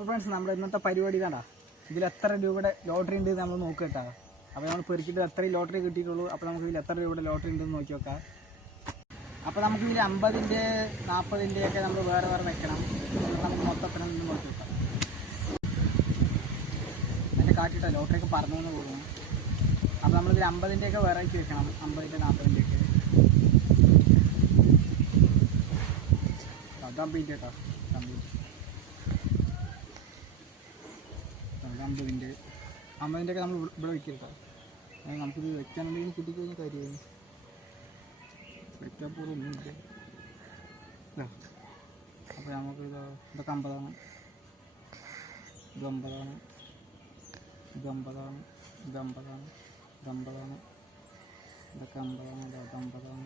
അപ്പോൾ ഫ്രണ്ട്സ് നമ്മുടെ ഇന്നത്തെ പരിപാടി ഇതാണ്ടാ. ഇതിൽ എത്ര രൂപയുടെ ലോട്ടറി ഉണ്ട് നമ്മൾ നോക്കുക കേട്ടോ. അപ്പോൾ നമ്മൾ പെറുക്കിയിട്ട് എത്രയും ലോട്ടറി കിട്ടിയിട്ടുള്ളൂ. അപ്പോൾ നമുക്ക് ഇതിൽ എത്ര രൂപയുടെ ലോട്ടറി ഉണ്ടെന്ന് നോക്കി നോക്കാം. അപ്പോൾ നമുക്ക് ഇതിൽ 50-ൻ്റെ 40-ൻ്റെ ഒക്കെ നമ്മൾ വേറെ വേറെ വെക്കണം. നമുക്ക് മൊത്തത്തിൽ നിന്ന് നോക്കി നോക്കാം. അതിൻ്റെ കാട്ടിട്ടോ ലോട്ടറിയൊക്കെ പറഞ്ഞു പോകുന്നു. അപ്പോൾ നമ്മളിതിൽ 50-ൻ്റെ ഒക്കെ വേറെ ആക്കി വെക്കണം. 50-ൻ്റെ 40-ൻ്റെ ഒക്കെ കംപ്ലീറ്റ് കേട്ടോ. കംപ്ലീറ്റ് 50-ൻ്റെ ഒക്കെ നമ്മൾ ഇവിടെ വയ്ക്കുക കേട്ടോ. നമുക്കിത് വെക്കാനുണ്ടെങ്കിൽ കിട്ടിക്കഴിഞ്ഞാൽ കാര്യമായി വെക്കാൻ പോലും ഒന്നുമില്ല. അപ്പോൾ നമുക്ക് ഇതൊക്കെ 50-ആണ്, ഇത് 50-ആണ്, ഇത് 50-ആണ്, ഇത് 50-ആണ്, ഇത് 50-ആണ്, ഇതൊക്കെ 50-ആണ്, ഇത് 50-ആണ്, ഇത് 50-ആണ്,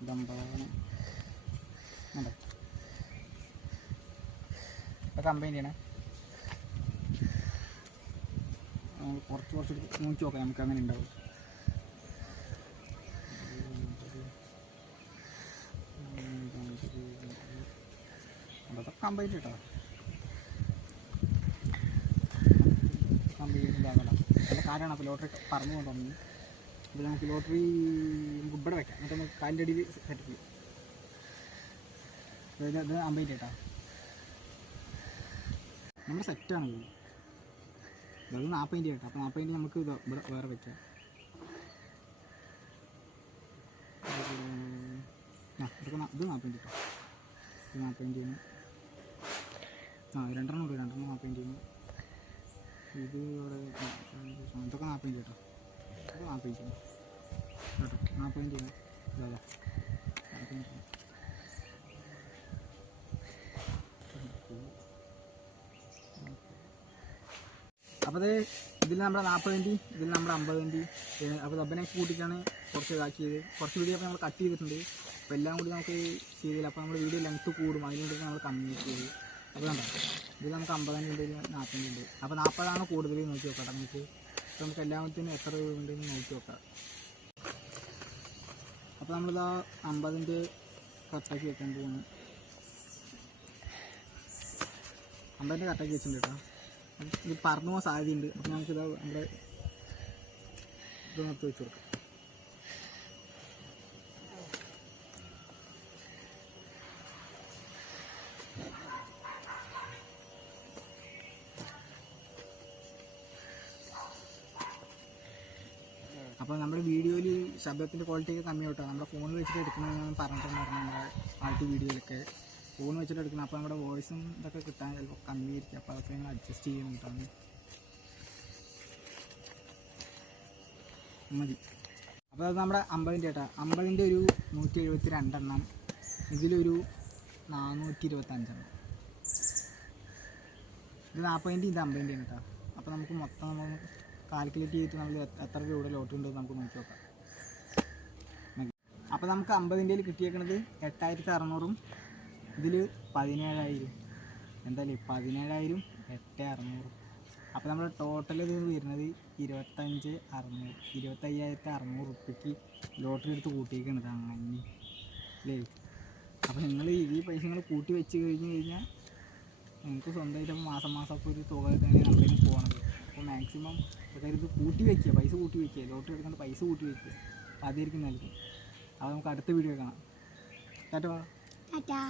ഇത് 50-ആണ്. അതെ ഇതൊക്കെ കമ്പൈൻ ചെയ്യണേ. നമുക്ക് കുറച്ച് നോക്കി നോക്കാം നമുക്ക് അങ്ങനെ ഉണ്ടാവും. അതൊക്കെ കമ്പൈൻ കേട്ടോ. കമ്പൈൻ ഇതാകണം നല്ല കാര്യമാണ്. അപ്പോൾ ലോട്ടറി പറഞ്ഞു കൊണ്ടുവന്നു. അപ്പോൾ നമുക്ക് ലോട്ടറി ഇവിടെ വയ്ക്കാം. എന്നിട്ട് നമുക്ക് കാലിൻ്റെ അടിയിൽ സെറ്റ് ചെയ്യും. ഇത് കമ്പൈൻ കേട്ടോ. നമ്മുടെ സെറ്റാണ് ഇത്. അത് 40 കേട്ടോ. അപ്പോൾ 40 നമുക്ക് ഇത് ഇവിടെ വേറെ വയ്ക്കാം. ഇതൊക്കെ ഇത് 40 കേട്ടോ. ഇത് 40 രണ്ടെണ്ണം ഉണ്ട്. 40 ഇത് ഇവിടെ ഇതൊക്കെ 40 കേട്ടോ. ഇത് 40 കേട്ടോ. 40 ഇതാ അപ്പോൾ ഇതിൽ നമ്മുടെ 40-ൻ്റെ ഇതിൽ നമ്മുടെ 50-ൻ്റെ. അപ്പോൾ ദബനെ കൂട്ടിയിട്ടാണ് കുറച്ച് ഇതാക്കിയത്. കുറച്ച് വീഡിയോ അപ്പോൾ നമ്മൾ കട്ട് ചെയ്തിട്ടുണ്ട്. അപ്പോൾ എല്ലാം കൂടി നമുക്ക് ചെയ്തില്ല. അപ്പോൾ നമ്മുടെ വീഡിയോ ലെങ്ത്ത് കൂടും. അതിനുവേണ്ടി നമ്മൾ കമ്മി ചെയ്ത്. അപ്പോൾ കണ്ടോ ഇതിൽ നമുക്ക് 50-ൻ്റെ ഉണ്ട്, 40-ൻ്റെ ഉണ്ട്. അപ്പോൾ 40-ആണ് കൂടുതൽ നോക്കി നോക്കാം നമുക്ക്. അപ്പോൾ നമുക്ക് എല്ലാത്തിനും എത്ര രൂപ ഉണ്ടെന്ന് നോക്കി നോക്കാം. അപ്പോൾ നമ്മളിതാ 50-ൻ്റെ കട്ടാക്കി വെക്കാൻ പോകുന്നു. 50-ൻ്റെ കട്ടാക്കി വെച്ചിട്ടുണ്ട് കേട്ടോ. ഇത് പറന്നു പോകാൻ സാധ്യതയുണ്ട്. അപ്പോൾ നമുക്കിത് നമ്മുടെ ഇത് നിർത്തി വെച്ച് കൊടുക്കാം. അപ്പോൾ നമ്മുടെ വീഡിയോയിൽ ശബ്ദത്തിൻ്റെ ക്വാളിറ്റിയൊക്കെ കമ്മി ആയിട്ടോ. നമ്മുടെ ഫോണിൽ വെച്ചിട്ട് എടുക്കുന്നതെന്ന് പറഞ്ഞിട്ടുണ്ടായിരുന്നു നമ്മുടെ ആദ്യത്തെ വീഡിയോയിലൊക്കെ. ഫോൺ വെച്ചിട്ട് എടുക്കണം. അപ്പോൾ നമ്മുടെ വോയിസും ഇതൊക്കെ കിട്ടാൻ ചിലപ്പോൾ കമ്മിയായിരിക്കും. അപ്പോൾ അതൊക്കെ ഞങ്ങൾ അഡ്ജസ്റ്റ് ചെയ്യുന്നുണ്ടാണ്. മതി. അപ്പോൾ അത് നമ്മുടെ 50-ൻ്റെ കേട്ടോ. 50-ൻ്റെ ഒരു 172 എണ്ണം. ഇതിലൊരു 425 എണ്ണം. ഇത് 40-ൻ്റെ ഇത് 50-ൻ്റെ കേട്ടോ. അപ്പോൾ നമുക്ക് മൊത്തം നമ്മൾ കാൽക്കുലേറ്റ് ചെയ്തിട്ട് നമ്മൾ എത്ര രൂപയുടെ ലോട്ടറി ഉണ്ടെന്ന് നമുക്ക് നോക്കി നോക്കാം. അപ്പോൾ നമുക്ക് 50-ൻ്റെ കിട്ടിയേക്കുന്നത് 8600-ഉം ഇതിൽ 17000. എന്തായാലും 17000, 8600. അപ്പോൾ നമ്മുടെ ടോട്ടൽ ഇത് വരുന്നത് 25600. 25600 റുപ്യക്ക് ലോട്ടറി എടുത്ത് കൂട്ടിയേക്കണത് അങ്ങനെ അല്ലേ. അപ്പോൾ നിങ്ങൾ ഈ പൈസ നിങ്ങൾ കൂട്ടി വെച്ച് കഴിഞ്ഞാൽ നിങ്ങൾക്ക് സ്വന്തമായിട്ട് മാസം അപ്പോൾ ഒരു തുക തന്നെ നമ്മളിന് പോകണത്. അപ്പോൾ മാക്സിമം അതായത് ഇത് കൂട്ടി വയ്ക്കുക, പൈസ കൂട്ടി വയ്ക്കുക. ലോട്ടറി എടുക്കേണ്ട പൈസ കൂട്ടി വയ്ക്കുക. അതായിരിക്കും നല്ലത്. അപ്പോൾ നമുക്ക് അടുത്ത വീഡിയോ കാണാം. ടാറ്റാ.